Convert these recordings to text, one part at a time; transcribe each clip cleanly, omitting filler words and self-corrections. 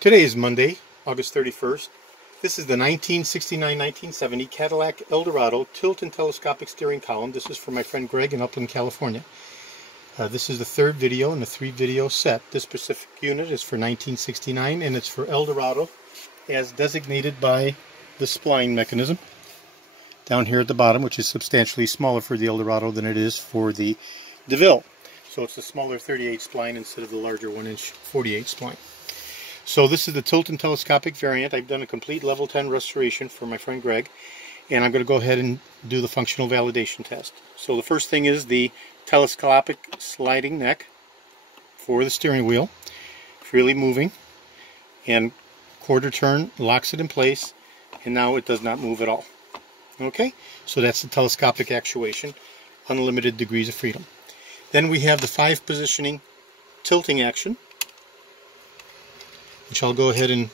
Today is Monday, August 31st. This is the 1969-1970 Cadillac Eldorado tilt and telescopic steering column. This is for my friend Greg in Upland, California. This is the third video in a 3-video set. This specific unit is for 1969 and it's for Eldorado as designated by the spline mechanism down here at the bottom, which is substantially smaller for the Eldorado than it is for the DeVille. So it's a smaller 38 spline instead of the larger 1-inch 48 spline. So this is the tilt and telescopic variant. I've done a complete level 10 restoration for my friend Greg, and I'm going to go ahead and do the functional validation test. So the first thing is the telescopic sliding neck for the steering wheel, freely moving, and quarter turn locks it in place, and now it does not move at all. Okay, so that's the telescopic actuation, unlimited degrees of freedom. Then we have the 5-positioning tilting action, which I'll go ahead and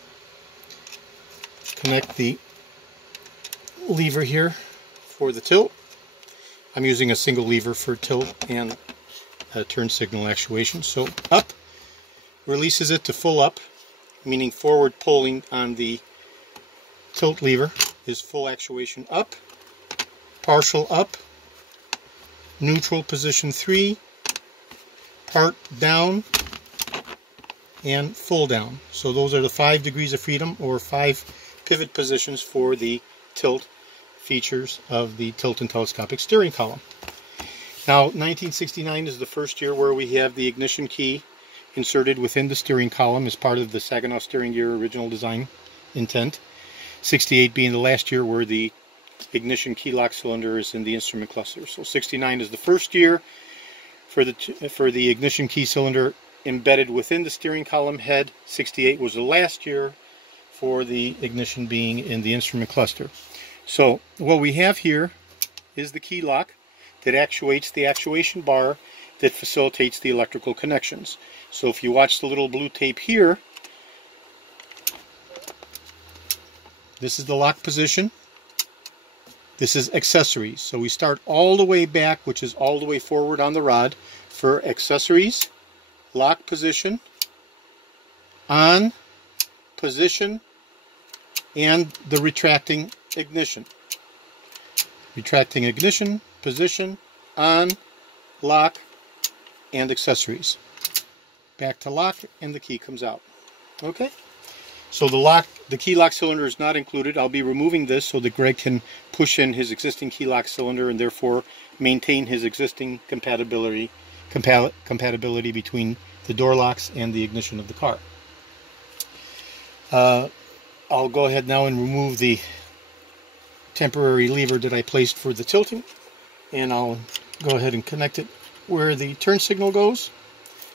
connect the lever here for the tilt. I'm using a single lever for tilt and turn signal actuation. So up releases it to full up, meaning forward pulling on the tilt lever is full actuation up, partial up, neutral position 3, part down, and full down. So those are the 5 degrees of freedom, or 5 pivot positions for the tilt features of the tilt and telescopic steering column. Now 1969 is the first year where we have the ignition key inserted within the steering column as part of the Saginaw steering gear original design intent. 68 being the last year where the ignition key lock cylinder is in the instrument cluster. So 69 is the first year for the ignition key cylinder embedded within the steering column head. 68 was the last year for the ignition being in the instrument cluster. So what we have here is the key lock that actuates the actuation bar that facilitates the electrical connections. So if you watch the little blue tape here, this is the lock position. This is accessories. So we start all the way back, which is all the way forward on the rod, for accessories, lock position, on, position, and the retracting ignition. Retracting ignition, position, on, lock, and accessories. Back to lock, and the key comes out. Okay? So the key lock cylinder is not included. I'll be removing this so that Greg can push in his existing key lock cylinder and therefore maintain his existing compatibility between the door locks and the ignition of the car. I'll go ahead now and remove the temporary lever that I placed for the tilting, and I'll go ahead and connect it where the turn signal goes.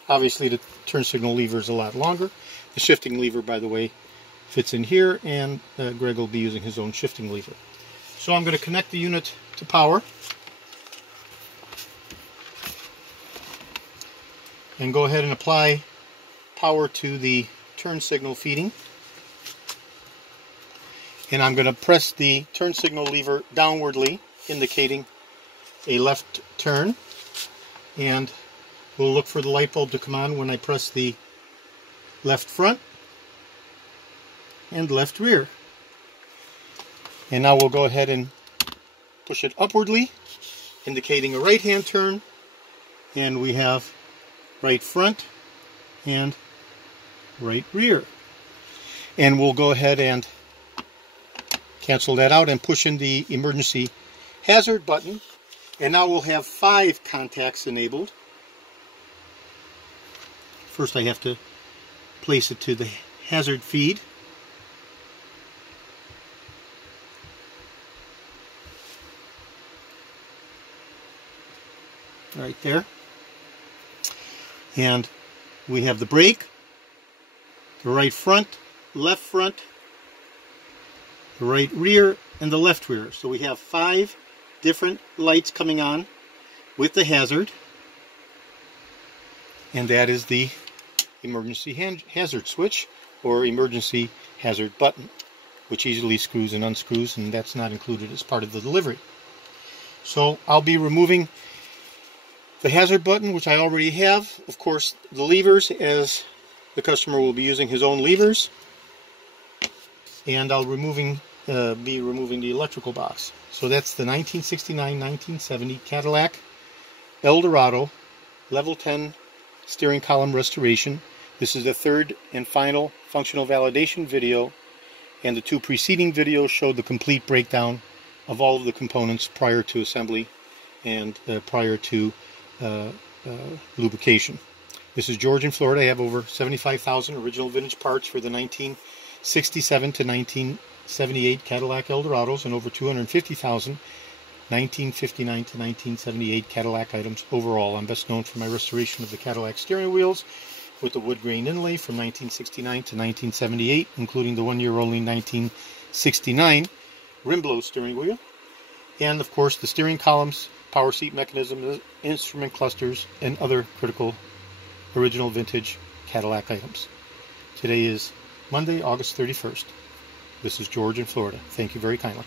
Obviously the turn signal lever is a lot longer. The shifting lever, by the way, fits in here, and Greg will be using his own shifting lever. So I'm going to connect the unit to power and go ahead and apply power to the turn signal feeding. And I'm going to press the turn signal lever downwardly, indicating a left turn, and we'll look for the light bulb to come on when I press the left front and left rear. And now we'll go ahead and push it upwardly, indicating a right hand turn, and we have right front and right rear. And we'll go ahead and cancel that out and push in the emergency hazard button, and now we'll have 5 contacts enabled. First I have to place it to the hazard feed. Right there. And we have the brake, the right front, left front, the right rear, and the left rear. So we have 5 different lights coming on with the hazard, and that is the emergency hazard switch, or emergency hazard button, which easily screws and unscrews, and that's not included as part of the delivery. So I'll be removing the hazard button, which I already have. Of course, the levers, as The customer will be using his own levers, and I'll be removing the electrical box. So that's the 1969-1970 Cadillac Eldorado Level 10 steering column restoration. This is the third and final functional validation video, and the two preceding videos showed the complete breakdown of all of the components prior to assembly and prior to lubrication. This is George in Florida. I have over 75,000 original vintage parts for the 1967 to 1978 Cadillac Eldorados and over 250,000 1959 to 1978 Cadillac items overall. I'm best known for my restoration of the Cadillac steering wheels with the wood grain inlay from 1969 to 1978, including the one-year-only 1969 rim-blow steering wheel, and of course the steering columns, power seat mechanism, instrument clusters, and other critical original vintage Cadillac items. Today is Monday, August 31st. This is George in Florida. Thank you very kindly.